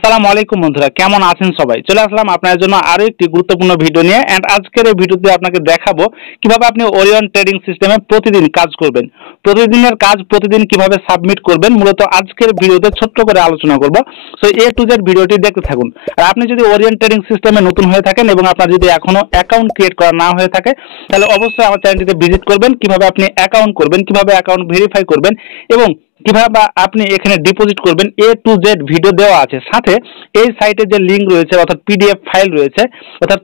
আসসালামু আলাইকুম বন্ধুরা, কেমন আছেন সবাই? চলে আসলাম আপনাদের জন্য আরো একটি গুরুত্বপূর্ণ ভিডিও নিয়ে। এন্ড আজকের এই ভিডিওতে আপনাকে দেখাবো কিভাবে আপনি ওরিয়ন ট্রেডিং সিস্টেমে প্রতিদিন কাজ করবেন। প্রতিদিনের কাজ প্রতিদিন কিভাবে সাবমিট করবেন, মূলত আজকের ভিডিওতে ছোট্ট করে আলোচনা করব। সো এ টু জেড ভিডিওটি দেখতে থাকুন। আর আপনি যদি ওরিয়ন ট্রেডিং সিস্টেমে নতুন হয়ে থাকেন এবং আপনার যদি এখনো অ্যাকাউন্ট ক্রিয়েট করা না হয়ে থাকে, তাহলে অবশ্যই আমার চ্যানেলটিতে ভিজিট করবেন। কিভাবে আপনি অ্যাকাউন্ট করবেন, কিভাবে অ্যাকাউন্ট ভেরিফাই করবেন এবং কিভাবে আপনি এখানে ডিপোজিট করবেন, এ টু জেড ভিডিও দেওয়া আছে। সাথে এই সাইটে যে লিঙ্ক রয়েছে অর্থাৎ পিডিএফ ফাইল রয়েছে, অর্থাৎ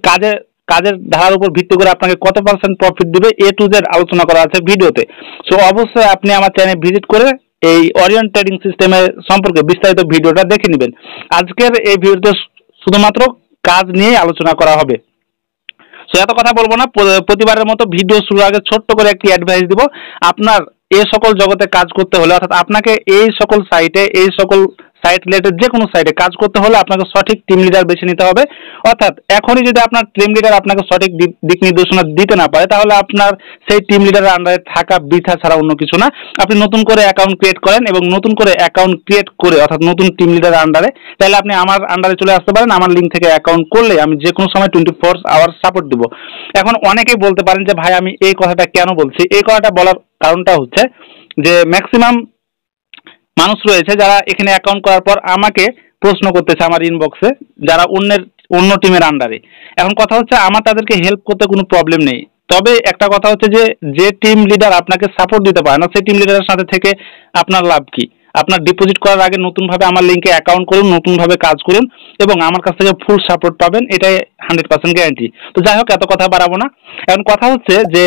কাজের ধারার উপর ভিত্তি করে আপনাকে কত পার্সেন্ট প্রফিট দিবে, এ টু জেড আলোচনা করা আছে ভিডিওতে। সো অবশ্যই আপনি আমার চ্যানেল ভিজিট করে এই ওরিয়ন ট্রেডিং সিস্টেমের সম্পর্কে বিস্তারিত ভিডিওটা দেখে নেবেন। আজকের এই ভিডিওতে শুধুমাত্র কাজ নিয়ে আলোচনা করা হবে। সো এত কথা বলবো না, প্রতিবারের মতো ভিডিও শুরুর আগে ছোট্ট করে একটি অ্যাডভাইস দিব। আপনার এই সকল জগতে কাজ করতে হলে, অর্থাৎ আপনাকে এই সকল সাইট রিলেটেড যে কোনো সাইটে কাজ করতে হলে আপনাকে সঠিক টিম লিডার বেছে নিতে হবে। অর্থাৎ এখনই যদি আপনার টিম লিডার আপনাকে সঠিক দিক নির্দেশনা দিতে না পারে, তাহলে আপনার সেই টিম লিডারের আন্ডারে থাকা বৃথা ছাড়া অন্য কিছু না। আপনি নতুন করে অ্যাকাউন্ট ক্রিয়েট করেন এবং নতুন করে অ্যাকাউন্ট ক্রিয়েট করে অর্থাৎ নতুন টিম লিডারের আন্ডারে, তাহলে আপনি আমার আন্ডারে চলে আসতে পারেন। আমার লিঙ্ক থেকে অ্যাকাউন্ট করলে আমি যে কোনো সময় 24 আওয়ার সাপোর্ট দিব। এখন অনেকেই বলতে পারেন যে ভাই আমি এই কথাটা কেন বলছি। এই কথাটা বলার কারণটা হচ্ছে যে ম্যাক্সিমাম মানুষ রয়েছে যারা এখানে অ্যাকাউন্ট করার পর আমাকে প্রশ্ন করতেছে আমার ইনবক্সে, যারা অন্য টিমের আন্ডারে। এখন কথা হচ্ছে আমার তাদেরকে হেল্প করতে কোনো প্রবলেম নেই, তবে একটা কথা হচ্ছে যে টিম লিডার আপনাকে সাপোর্ট দিতে পারে না, সেই টিম লিডারের সাথে থেকে আপনার লাভ কি? আপনার ডিপোজিট করার আগে নতুনভাবে আমার লিঙ্কে অ্যাকাউন্ট করুন, নতুনভাবে কাজ করুন এবং আমার কাছ থেকে ফুল সাপোর্ট পাবেন, এটাই 100% গ্যারান্টি। তো যাই হোক, এত কথা বাড়াবো না। এখন কথা হচ্ছে যে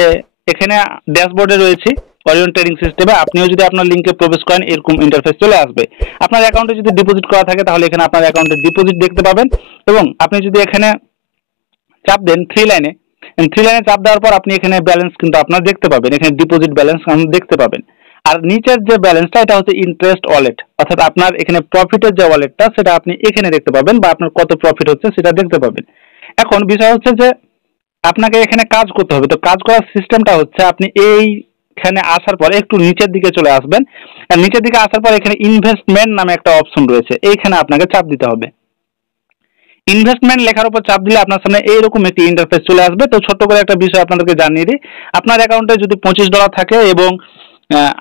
এখানে ড্যাশবোর্ডে রয়েছে ওরিয়ন ট্রেডিং সিস্টেমে। আপনিও যদি আপনার লিঙ্কে প্রবেশ করেন, এরকম ইন্টারফেস চলে আসবে। আপনার অ্যাকাউন্টে যদি ডিপোজিট করা থাকে, তাহলে এখানে আপনার অ্যাকাউন্টে ডিপোজিট দেখতে পাবেন এবং আপনি যদি এখানে চাপ দেন থ্রি লাইনে চাপ দেওয়ার পর আপনি এখানে ব্যালেন্স কিন্তু আপনার দেখতে পাবেন। এখানে ডিপোজিট ব্যালেন্স দেখতে পাবেন। আর নিচের যে ব্যালেন্সটা, এটা হচ্ছে ইন্টারেস্ট ওয়ালেট, অর্থাৎ আপনার এখানে প্রফিটের যে ওয়ালেটটা সেটা আপনি এখানে দেখতে পাবেন, বা আপনার কত প্রফিট হচ্ছে সেটা দেখতে পাবেন। এখন বিষয় হচ্ছে যে আপনাকে এখানে কাজ করতে হবে। তো কাজ করার সিস্টেমটা হচ্ছে আপনি এইখানে আসার পর একটু নিচের দিকে চলে আসবেন। আর নিচের দিকে আসার পর এখানে ইনভেস্টমেন্ট নামে একটা অপশন রয়েছে, এইখানে আপনাকে চাপ দিতে হবে। ইনভেস্টমেন্ট লেখার উপর চাপ দিলে আপনার সামনে এইরকম একটি ইন্টারফেস চলে আসবে। তো ছোট্ট করে একটা বিষয় আপনাদেরকে জানিয়ে দিই, আপনার অ্যাকাউন্টে যদি $25 থাকে এবং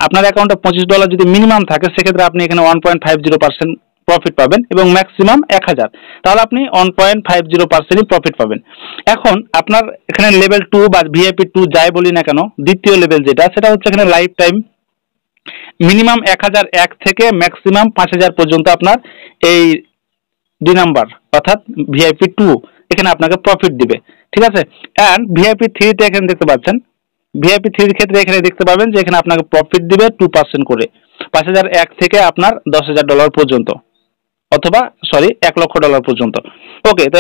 আপনার অ্যাকাউন্টে $25 যদি মিনিমাম থাকে, সেক্ষেত্রে আপনি এখানে 1.50% প্রফিট পাবেন এবং ম্যাক্সিমাম 1000, তাহলে আপনি 1.50% প্রফিট পাবেন। এখন আপনার এখানে লেভেল 2 বা ভিআইপি 2 যাই বলি না কেন, দ্বিতীয় লেভেল যেটা, সেটা হচ্ছে এখানে লাইফ টাইম মিনিমাম 1001 থেকে ম্যাক্সিমাম 5000 পর্যন্ত আপনার এই 2 নাম্বার অর্থাৎ ভিআইপি 2 এখানে আপনাকে প্রফিট দিবে। ঠিক আছে। অ্যান্ড ভিআইপি 3 তে এখানে দেখতে পাচ্ছেন, ভিআইপি 3 এর ক্ষেত্রে এখানে দেখতে পাবেন যে এখানে আপনাকে প্রফিট দিবে 2% করে, 5001 থেকে আপনার $10,000 পর্যন্ত, অথবা সরি $1,00,000 পর্যন্ত। ওকে, তো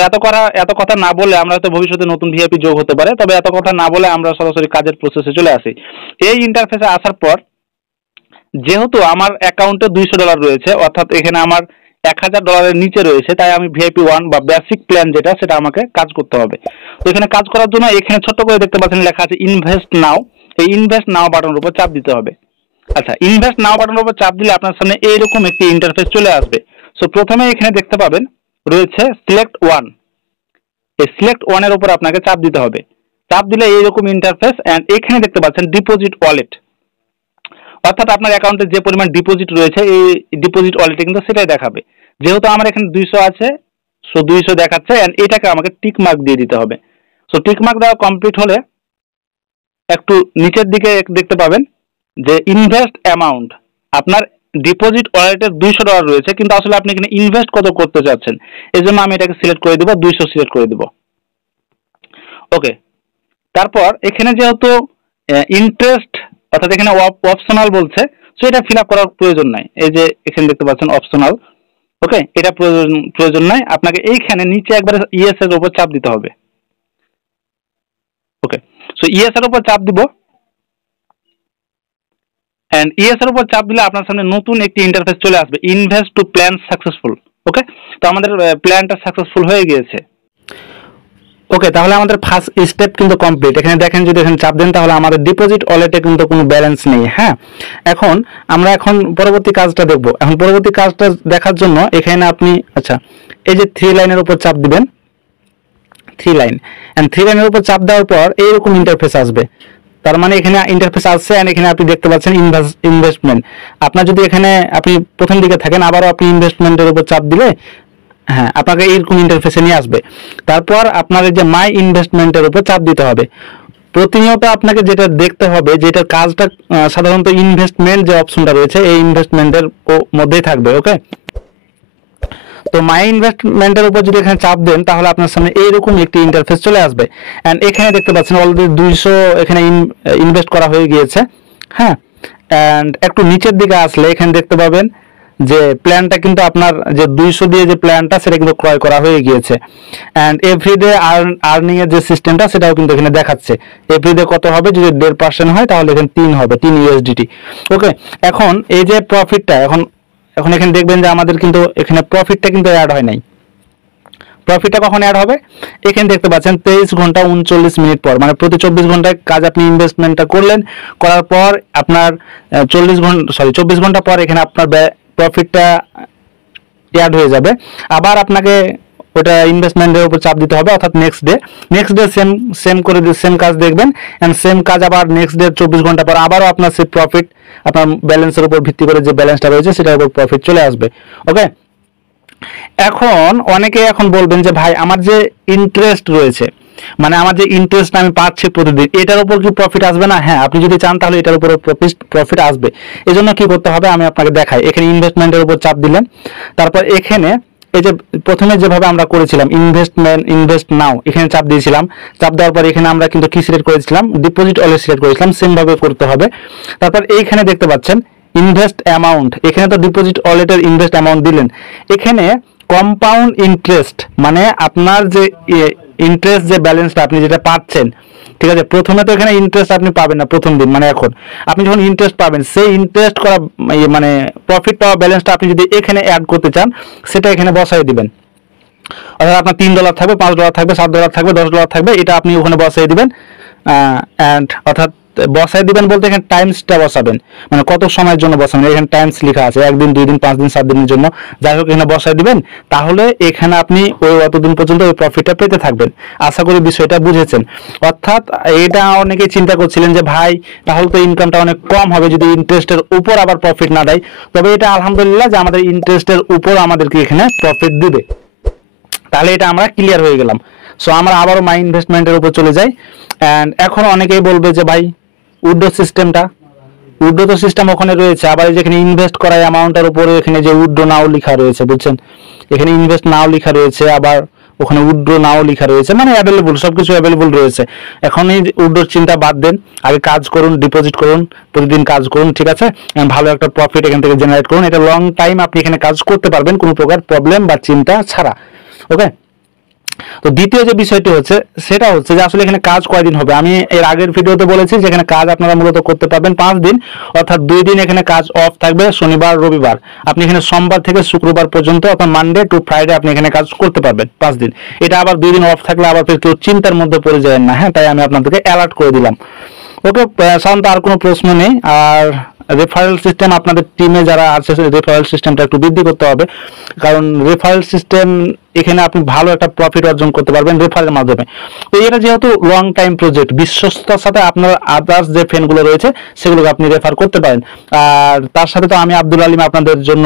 এত কথা না বলে আমরা হয়তো ভবিষ্যতে নতুন ভিআইপি যোগ হতে পারে, তবে এত কথা না বলে আমরা সরাসরি কাজের প্রসেসে চলে আসি। এই ইন্টারফেসে আসার পর যেহেতু আমার অ্যাকাউন্টে $200 রয়েছে, অর্থাৎ এখানে আমার $1,000 নিচে রয়েছে, তাই আমি ভিআইপি 1 বা বেসিক প্ল্যান যেটা, সেটা আমাকে কাজ করতে হবে। তো এখানে কাজ করার জন্য এখানে ছোট্ট করে দেখতে পাচ্ছেন লেখা আছে ইনভেস্ট নাও। এই ইনভেস্ট নাও বাটনের উপর চাপ দিতে হবে। আচ্ছা, ইনভেস্ট নাও বাটনের উপর চাপ দিলে আপনার সামনে এইরকম একটি ইন্টারফেস চলে আসবে। সো প্রথমে এখানে দেখতে পাবেন রয়েছে সিলেক্ট ওয়ান। এই সিলেক্ট ওয়ান এর উপর আপনাকে চাপ দিতে হবে। চাপ দিলে এইরকম ইন্টারফেস, এন্ড এখানে দেখতে পাচ্ছেন ডিপোজিট ওয়ালেট, অর্থাৎ আপনার অ্যাকাউন্টে যে পরিমাণ ডিপোজিট রয়েছে এই ডিপোজিট ওয়ালেটে কিন্তু সেটাই দেখাবে। যেহেতু আমার এখানে 200 আছে, সো 200 দেখাচ্ছে, এন্ড এটাকে আমাকে টিক মার্ক দিয়ে দিতে হবে। সো টিক মার্ক দেওয়া কমপ্লিট হলে একটু নিচের দিকে দেখতে পাবেন যে ইনভেস্ট অ্যামাউন্ট, আপনার ডিপোজিট ওয়ালেটের $200 রয়েছে, কিন্তু আসলে আপনি এখানে ইনভেস্ট কত করতে চাচ্ছেন, এই জন্য আমি এটাকে সিলেক্ট করে দেবো, 200 সিলেক্ট করে দেবো। ওকে, তারপর এখানে যেহেতু ইন্টারেস্ট অর্থাৎ এখানে অপশনাল বলছে, সো এটা ফিল আপ করার প্রয়োজন নাই। এই যে এখানে দেখতে পাচ্ছেন অপশনাল, ওকে, এটা প্রয়োজন নাই। আপনাকে এইখানে নিচে একবারে ইয়েস এর উপর চাপ দিতে হবে। ওকে, সো ইয়েস এর উপর চাপ দিব, এন্ড ইয়েস এর উপর চাপ দিলে আপনার সামনে নতুন একটি ইন্টারফেস চলে আসবে, ইনভেস্ট টু প্ল্যান সাকসেসফুল। ওকে, তো আমাদের প্ল্যানটা সাকসেসফুল হয়ে গিয়েছে। ওকে, তাহলে আমাদের ফার্স্ট স্টেপ কিন্তু কমপ্লিট। এখানে দেখেন, যদি এখানে চাপ দেন তাহলে আমাদের ডিপোজিট ওয়ালেটে কিন্তু কোনো ব্যালেন্স নেই। হ্যাঁ, আমরা এখন পরবর্তী কাজটা দেখব। এখন পরবর্তী কাজটা দেখার জন্য এখানে আপনি এই যে 3 লাইনের উপর চাপ দিবেন, 3 লাইন, এন্ড 3 লাইনের উপর চাপ দেওয়ার পর এইরকম ইন্টারফেস আসবে। তার মানে এখানে ইন্টারফেস আসছে, এন্ড এখানে আপনি দেখতে পাচ্ছেন ইনভেস্টমেন্ট। আপনার যদি এখানে আপনি প্রথম দিকে থাকেন, আবারও আপনি ইনভেস্টমেন্টের উপর চাপ দিলে হ্যাঁ আপনাকে এইরকম ইন্টারফেসে নিয়ে আসবে। তারপর আপনার এই যে মাই ইনভেস্টমেন্টের উপর চাপ দিতে হবে। প্রতিনিয়ত আপনাকে যেটা দেখতে হবে, যেটা কাজটা সাধারণত ইনভেস্টমেন্ট যে অপশনটা রয়েছে এই ইনভেস্টমেন্টের মধ্যেই থাকবে। ওকে, তো মাই ইনভেস্টমেন্টের উপর যদি এখানে চাপ দেন তাহলে আপনার সামনে এইরকম একটি ইন্টারফেস চলে আসবে। এন্ড এখানে দেখতে পাচ্ছেন অলরেডি 200 এখানে ইনভেস্ট করা হয়ে গিয়েছে। হ্যাঁ, এন্ড একটু নিচের দিকে আসলে এখানে দেখতে পাবেন যে প্ল্যানটা কিন্তু আপনার যে 200 দিয়ে যে প্ল্যানটা সেটা কিন্তু ক্রয় করা হয়ে গিয়েছে। এন্ড এভরিডে আর্নিং এর যে সিস্টেমটা সেটাও কিন্তু এখানে দেখাচ্ছে। এভরিডে কত হবে, যদি 1.5% হয় তাহলে এখানে 3 হবে, 3 USDT। ওকে, এখন এই যে প্রফিটটা এখন এখানে দেখবেন যে আমাদের কিন্তু এখানে প্রফিটটা কিন্তু অ্যাড হয় নাই। প্রফিটটা কখন অ্যাড হবে, এখানে দেখতে পাচ্ছেন 23 ঘন্টা 39 মিনিট পর, মানে প্রতি 24 ঘন্টায় কাজ আপনি ইনভেস্টমেন্টটা করলেন, করার পর আপনার 24 ঘন্টা পর এখানে আপনার প্রফিটটা অ্যাড হয়ে যাবে। আবার আপনাকে ওটা ইনভেস্টমেন্টের উপর চাপ দিতে হবে, অর্থাৎ নেক্সট ডে সেম কাজ দেখবেন, এন্ড সেম কাজ আবার নেক্সট ডে 24 ঘন্টা পর আবারও আপনার সেই প্রফিট আপনার ব্যালেন্সের উপর ভিত্তি করে যে ব্যালেন্সটা রয়েছে সেটার উপর প্রফিট চলে আসবে। ওকে, এখন অনেকে এখন বলবেন যে ভাই আমার যে ইন্টারেস্ট রয়েছে, মানে আমার যে ইন্টারেস্ট আমি পাচ্ছি প্রতিদিন, এটার উপর কি প্রফিট আসবে না? হ্যাঁ, আপনি যদি চান তাহলে এটার উপর প্রফিট আসবে। এজন্য কি করতে হবে আমি আপনাকে দেখাই। এখানে ইনভেস্টমেন্টের উপর চাপ দিলেন, তারপর এখানে এই যে প্রথমে যেভাবে আমরা করেছিলাম ইনভেস্ট নাও, এখানে চাপ দিয়েছিলাম। চাপ দেওয়ার পর এখানে আমরা কিন্তু কি সিলেক্ট করেছিলাম, ডিপোজিট ওয়ালেট সিলেক্ট করেছিলাম, সেম ভাবে করতে হবে। তারপর এইখানে দেখতে পাচ্ছেন ইনভেস্ট অ্যামাউন্ট, এখানে তো ডিপোজিট ওয়ালেটের ইনভেস্ট অ্যামাউন্ট দিলেন। এখানে কম্পাউন্ড ইন্টারেস্ট, মানে আপনার যে ইন্টারেস্ট যে ব্যালেন্সটা আপনি যেটা পাচ্ছেন, ঠিক আছে, প্রথমে তো এখানে ইন্টারেস্ট আপনি পাবেন না প্রথম দিন, মানে এখন আপনি যখন ইন্টারেস্ট পাবেন সেই ইন্টারেস্ট করা মানে প্রফিট পাওয়া ব্যালেন্সটা আপনি যদি এখানে অ্যাড করতে চান সেটা এখানে বসাই দিবেন। অর্থাৎ আপনার $3 থাকবে, $5 থাকবে, $7 থাকবে, $10 থাকবে, এটা আপনি ওখানে বসাই দিবেন। অর্থাৎ বসাই দিবেন বলতে এখানে টাইমসটা বসাবেন, মানে কত সময়ের জন্য বসাবেন, এখানে টাইমস লেখা আছে, 1 দিন, 2 দিন, 5 দিন, 7 দিনের জন্য, যাই হোক এখানে বসাই দিবেন। তাহলে এখানে আপনি ওই অতদিন পর্যন্ত ওই প্রফিটটা পেতে থাকবেন। আশা করি বিষয়টা বুঝেছেন। অর্থাৎ এটা অনেকেই চিন্তা করছিলেন যে ভাই তাহলে তো ইনকামটা অনেক কম হবে যদি ইন্টারেস্টের উপর আবার প্রফিট না দেয়। তবে এটা আলহামদুলিল্লাহ যে আমাদের ইন্টারেস্টের উপর আমাদেরকে এখানে প্রফিট দিবে। তাহলে এটা আমরা ক্লিয়ার হয়ে গেলাম। সো আমরা আবারও মাই ইনভেস্টমেন্টের উপর চলে যাই। অ্যান্ড এখন অনেকেই বলবে যে ভাই উইথড্র তো সিস্টেম ওখানে রয়েছে, আবার যেখানে ইনভেস্ট করা অ্যামাউন্টের উপরে এখানে যে উইথড্র নাও লেখা রয়েছে, বুঝছেন, এখানে ইনভেস্ট নাও লেখা রয়েছে, আবার ওখানে উইথড্র নাও লেখা রয়েছে, মানে অ্যাভেলেবল, সবকিছু অ্যাভেলেবল রয়েছে। এখন এই উইথড্রর চিন্তা বাদ দেন, আগে কাজ করুন, ডিপোজিট করুন, প্রতিদিন কাজ করুন, ঠিক আছে, ভালো একটা প্রফিট এখান থেকে জেনারেট করুন। এটা লং টাইম আপনি এখানে কাজ করতে পারবেন কোনো প্রকার প্রবলেম বা চিন্তা ছাড়া। ওকে, তো দ্বিতীয় যে বিষয়টি হচ্ছে সেটা হচ্ছে যে আসলে এখানে কাজ কয়দিন হবে। আমি এর আগের ভিডিওতে বলেছি যে এখানে কাজ আপনারা মূলত করতে পারবেন 5 দিন, অর্থাৎ 2 দিন এখানে কাজ অফ থাকবে, শনিবার রবিবার। আপনি এখানে সোমবার থেকে শুক্রবার পর্যন্ত, অর্থাৎ মানডে টু ফ্রাইডে আপনি এখানে কাজ করতে পারবেন 5 দিন। এটা আবার 2 দিন অফ থাকলে আবার কেউ চিন্তার মধ্যে পড়ে যায় না। হ্যাঁ, তাই আমি আপনাদেরকে অ্যালার্ট করে দিলাম। ওকে, সাধারণত আর কোনো প্রশ্ন নেই। আর রেফারেল সিস্টেম আপনাদের টিমে যারা আছে রেফারেল সিস্টেমটা একটু বৃদ্ধি করতে হবে, কারণ রেফারেল সিস্টেম এখানে আপনি ভালো একটা প্রফিট অর্জন করতে পারবেন রেফারের মাধ্যমে। তো এটা যেহেতু লং টাইম প্রজেক্ট, বিশ্বস্ততার সাথে আপনার আদার্স যে ফ্রেন্ডগুলো রয়েছে সেগুলোকে আপনি রেফার করতে পারেন। আর তার সাথে তো আমি আব্দুল আলিম আপনাদের জন্য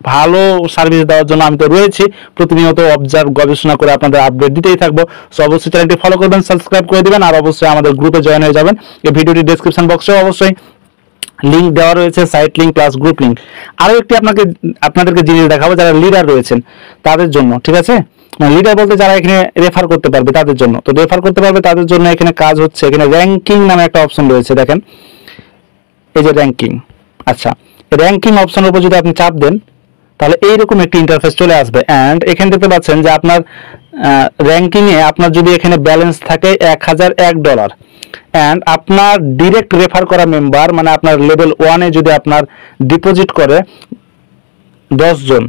ভালো সার্ভিস দেওয়ার জন্য আমি তো রয়েছি, প্রতিনিয়ত অবজার্ভ গবেষণা করে আপনাদের আপডেট দিতেই থাকবো। সো অবশ্যই চ্যানেলটি ফলো করবেন, সাবস্ক্রাইব করে দিবেন, আর অবশ্যই আমাদের গ্রুপে জয়েন হয়ে যাবেন। এই ভিডিওটি ডেসক্রিপশন বক্সে অবশ্যই লিঙ্ক দেওয়া রয়েছে, site link plus group link. আরও একটি আপনাদেরকে জিনিস দেখাবো যারা লিডার রয়েছেন তাদের জন্য, ঠিক আছে, লিডার বলতে যারা এখানে রেফার করতে পারবে তাদের জন্য। তো রেফার করতে পারবে তাদের জন্য এখানে কাজ হচ্ছে, এখানে র্যাঙ্কিং নামে একটা অপশন রয়েছে, দেখেন এই যে র্যাঙ্কিং। আচ্ছা, র্যাঙ্কিং অপশনের উপর যদি আপনি চাপ দেন তাহলে এইরকম একটি ইন্টারফেস চলে আসবে। অ্যান্ড এখানে দেখতে পাচ্ছেন যে আপনার র্যাঙ্কিংয়ে আপনার যদি এখানে ব্যালেন্স থাকে $1001, অ্যান্ড আপনার ডিরেক্ট রেফার করা মেম্বার, মানে আপনার লেভেল 1-এ যদি আপনার ডিপোজিট করে 10 জন,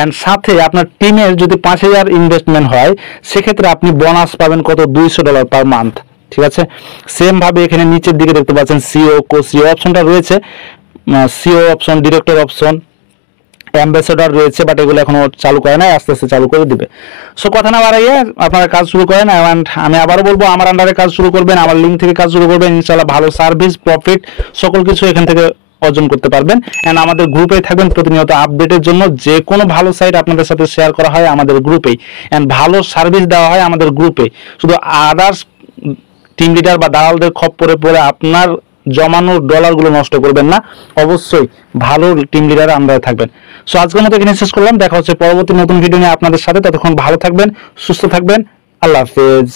এন্ড সাথে আপনার টিমের যদি 5,000 ইনভেস্টমেন্ট হয় সেক্ষেত্রে আপনি বোনাস পাবেন কত, $200 পার মান্থ। ঠিক আছে, সেম ভাবে এখানে নিচের দিকে দেখতে পাচ্ছেন সিও কো সিও অপশনটা রয়েছে, CEO option, director option, ambassador রয়েছে, বাট এগুলো এখনো চালু করে নাই, আস্তে আস্তে চালু করে দিবে। সো কথা না বাড়াইয়ে আপনারা কাজ শুরু করেন, এবং আমি আবারও বলবো আমার আন্ডারে কাজ শুরু করবেন, আমার লিঙ্ক থেকে কাজ শুরু করবেন, ইনশাআল্লাহ ভালো সার্ভিস, প্রফিট সকল কিছু এখান থেকে অর্জন করতে পারবেন। এন্ড আমাদের গ্রুপে থাকবেন প্রতিনিয়ত আপডেটের জন্য। যে কোনো ভালো সাইট আপনাদের সাথে শেয়ার করা হয় আমাদের গ্রুপেই, এন্ড ভালো সার্ভিস দেওয়া হয় আমাদের গ্রুপে। শুধু আদার্স টিম লিডার বা দালালদের খপ্পরে পড়ে আপনার জমানোর ডলারগুলো নষ্ট করবেন না, অবশ্যই ভালো টিম লিডার আন্ডারে থাকবেন। সো আজকের মতো এখানে শেষ করলাম, দেখা হচ্ছে পরবর্তী নতুন ভিডিও নিয়ে আপনাদের সাথে। ততক্ষণ ভালো থাকবেন, সুস্থ থাকবেন, আল্লাহ হাফেজ।